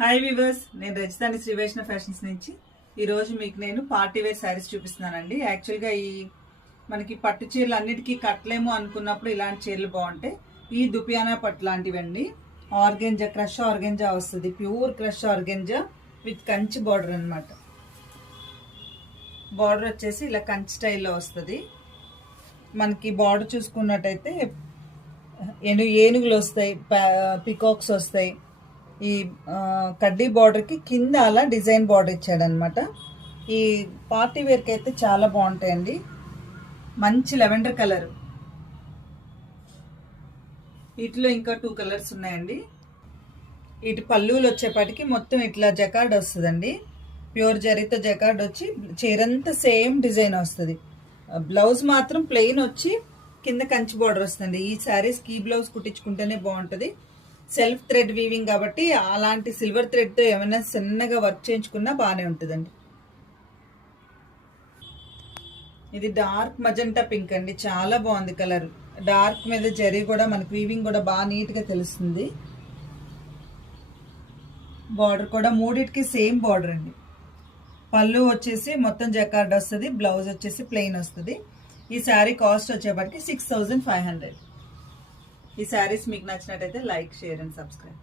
Hi weavers, నేను రజితాని Shri Vaishnav fashions నుంచి ఈరోజు మీకు నేను పార్టీ వేర్ శారీస్ చూపిస్తున్నానండి. యాక్చువల్గా మనకి పట్టు చీరలు అన్నిటికీ కట్టలేము అనుకున్నప్పుడు ఇలాంటి చీరలు బాగుంటాయి. ఈ దుపియానా పట్టు లాంటివండి. ఆర్గెంజా, క్రష్ ఆర్గెంజా వస్తుంది. Pure crush organza with Kanchi border అనమాట. బార్డర్ వచ్చేసి ఇలా కంచి స్టైల్లో వస్తుంది. మనకి బార్డర్ చూసుకున్నట్టయితే ఏనుగులు వస్తాయి, పికాక్స్ వస్తాయి. ఈ కడ్డీ బార్డర్కి కింద అలా డిజైన్ బార్డర్ ఇచ్చాడనమాట. ఈ పార్టీ వేర్కి అయితే చాలా బాగుంటాయండి. మంచి లెవెండర్ కలర్. వీటిలో ఇంకా 2 కలర్స్ ఉన్నాయండి. వీటి పళ్ళులు వచ్చేపాటికి మొత్తం ఇట్లా జకార్డ్ వస్తుందండి. ప్యూర్ జరీతో జకార్డ్ వచ్చి చీరంతా సేమ్ డిజైన్ వస్తుంది. బ్లౌజ్ మాత్రం ప్లెయిన్ వచ్చి కింద కంచి బార్డర్ వస్తుంది. ఈ శారీస్కి ఈ బ్లౌజ్ కుట్టించుకుంటేనే బాగుంటుంది. సెల్ఫ్ థ్రెడ్ వీవింగ్ కాబట్టి అలాంటి సిల్వర్ థ్రెడ్తో ఏమైనా చిన్నగా వర్క్ చేయించుకున్నా బాగానే ఉంటుందండి. ఇది డార్క్ మజంటా పింక్ అండి. చాలా బాగుంది కలర్. డార్క్ మీద జరీ కూడా మనకి వీవింగ్ కూడా బాగా నీట్గా తెలుస్తుంది. బార్డర్ కూడా మూడిటికి సేమ్ బార్డర్ అండి. పళ్ళు వచ్చేసి మొత్తం జకార్డ్ వస్తుంది. బ్లౌజ్ వచ్చేసి ప్లెయిన్ వస్తుంది. ఈ శారీ కాస్ట్ వచ్చేప్పటికి 6500. ఈ శారీస్ మీకు నచ్చినట్టయితే లైక్, షేర్ అండ్ సబ్స్క్రైబ్.